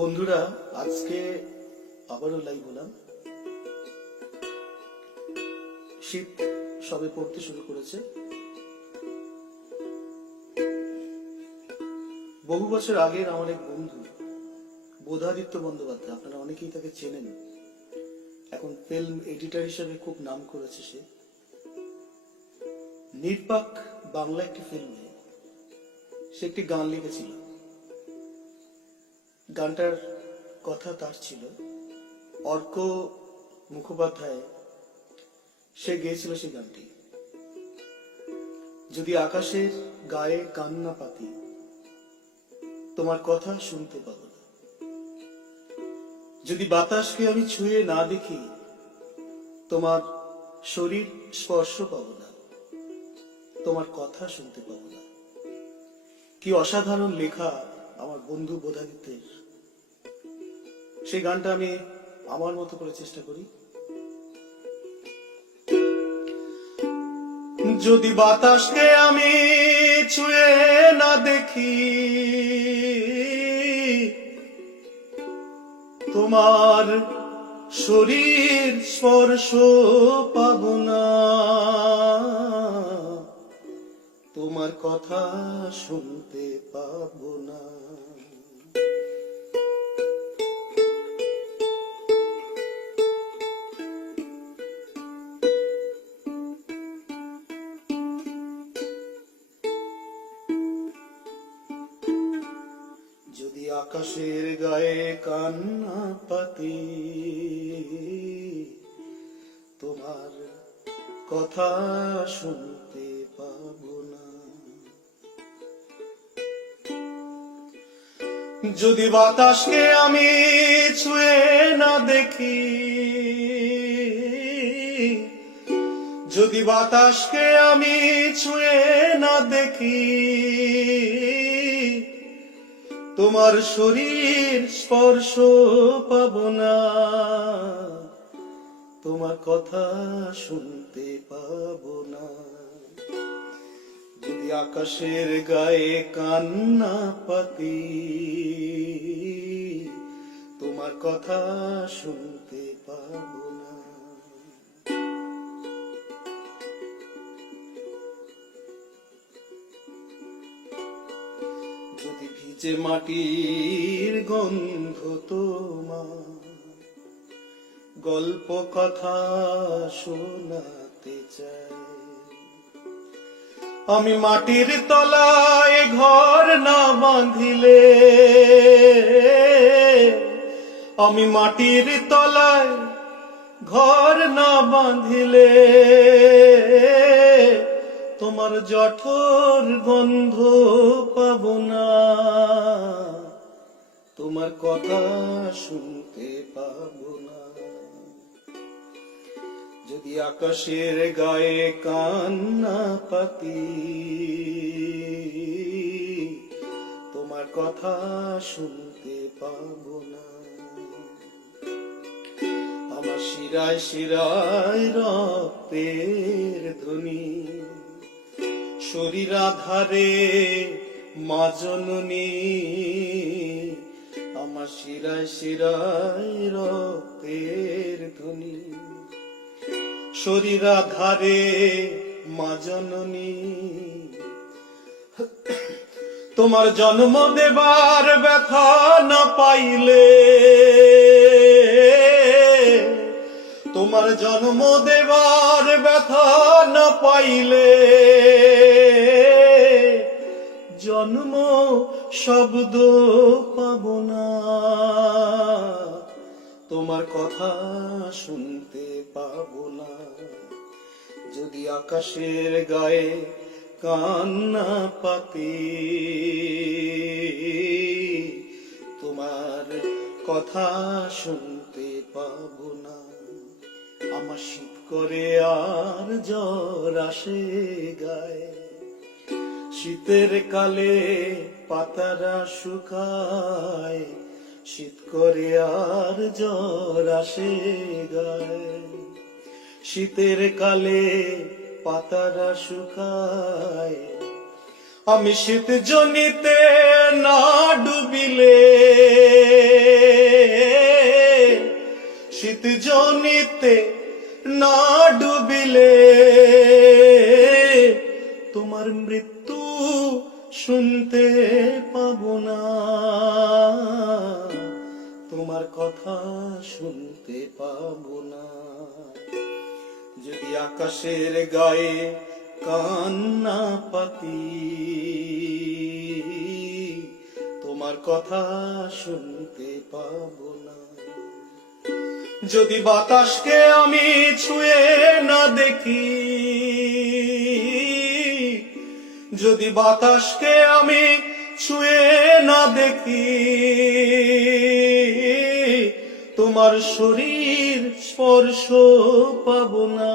বন্ধুরা, আজকে আবারও লাইভ হলাম। শীত সবে পড়তে শুরু করেছে। বহু বছর আগের আমার এক বন্ধু বোধাদিত্য বন্দ্যোপাধ্যায়, আপনারা অনেকেই তাকে চেনেন, এখন ফিল্ম এডিটর হিসেবে খুব নাম করেছে সে। নির্বাক বাংলা একটি ফিল্মে সে একটি গান লিখেছিল। গানটার কথা তার ছিল, অর্ক মুখোপাধ্যায় সে গেয়েছিল সেই গানটি। যদি আকাশের গায়ে কান্না পাতি, তোমার কথা শুনতে পাবো না। যদি বাতাসকে আমি ছুঁয়ে না দেখি, তোমার শরীর স্পর্শ পাবো না, তোমার কথা শুনতে পাবো না। কি অসাধারণ লেখা আমার বন্ধু বোধাদিত্যের। সেই গানটা আমি আমার মতো করে চেষ্টা করি। যদি বাতাসকে আমি ছুঁয়ে না দেখি, তোমার শরীর স্পর্শ পাব না, তোমার কথা শুনতে পাব না। যদি আকাশের গায়ে কান্না পাতি, তোমার কথা শুনতে পাবো না। যদি বাতাসকে আমি ছুঁয়ে না দেখি, যদি বাতাসকে আমি ছুঁয়ে না দেখি, তোমার শরীর স্পর্শ পাব না, তোমার কথা শুনতে পাব না। যদি আকাশের গায়ে কান্না পাতি, তোমার কথা শুনতে পাব না। যদি ভিজে মাটির গন্ধ তোমার গল্প কথা শোনাতে চাই, আমি মাটির তলায় ঘর না বাঁধিলে, আমি মাটির তলায় ঘর না বাঁধিলে, তোমার জঠর গন্ধ পাব না, তোমার কথা শুনতে পাব না। যদি আকাশের গায়ে কান্না পাতি, তোমার কথা শুনতে পাব না। আমার শিরায় শিরায় রক্তের ধ্বনি, শরীর আধারে মা জননী, আমার শিরায় শিরায় রক্তের ধ্বনি, শরীর আধারে মা জননী। তোমার জন্ম দেবার ব্যথা না পাইলে, তোমার জন্ম দেবার ব্যথা না পাইলে, জন্ম শব্দ পাব না, তোমার কথা শুনতে পাব না। যদি আকাশের গায়ে কান্না পাতি, তোমার কথা শুনতে পাব না। আমার শীত করে আর জ্বর আসে গায়ে, শীতের কালে পাতারা শুকায়, শীত করে আর জ্বর আসে গায়ে, শীতের কালে পাতারা শুকায়। আমি শীত জনিতে না ডুবিলে, জনিতে না ডুবিলে তোমার মৃত্যু শুনতে পাবো না, তোমার কথা শুনতে পাবো না। যদি আকাশের গায়ে কান্না পাতি তোমার কথা শুনতে পাবো না। যদি বাতাসকে আমি ছুঁয়ে না দেখি, যদি বাতাসকে আমি ছুঁয়ে না দেখি তোমার শরীর স্পর্শ পাবো না,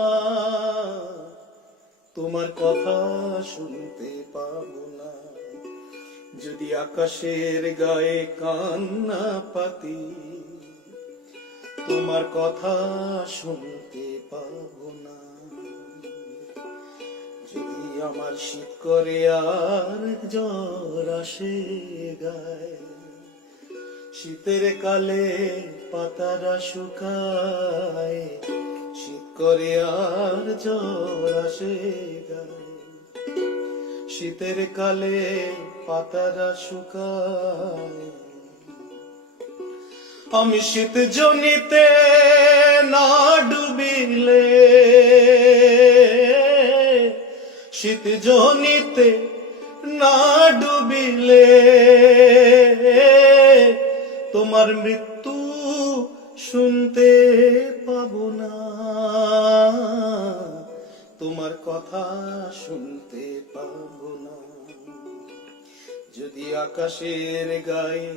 তোমার কথা শুনতে পাবো না। যদি আকাশের গায়ে কান্না পাতি তোমার কথা শুনতে পাবো না। যদি আমার শীত করে আর জ্বর আসে গায়ে, শীতের কালে পাতারা শুকায়, শীত করে আর জ্বর আসে গায়ে, শীতের কালে পাতারা শুকায়। আমি শীত জনিতে না ডুবিলে, শীত জনিতে না ডুবিলে তোমার মৃত্যু শুনতে পাবো না, তোমার কথা শুনতে পাবো না। যদি আকাশের গায়ে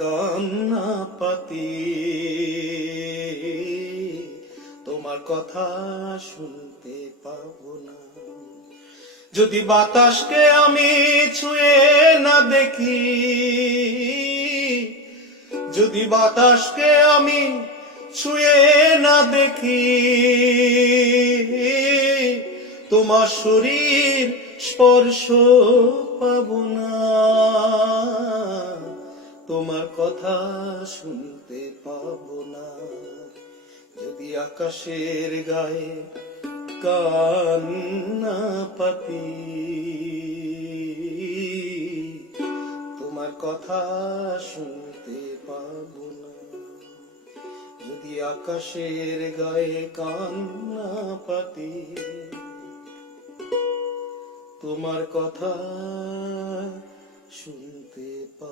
কান্না পাতি তোমার কথা শুনতে পাবো না। যদি বাতাসকে আমি ছুঁয়ে না দেখি, যদি বাতাসকে আমি ছুঁয়ে না দেখি তোমার শরীর স্পর্শ পাবো না, তোমার কথা শুনতে পাবো না। যদি আকাশের গায়ে কান্না পাতি তোমার কথা শুনতে পাবো না। যদি আকাশের গায়ে কান্না পাতি তোমার কথা শুনতে পাবো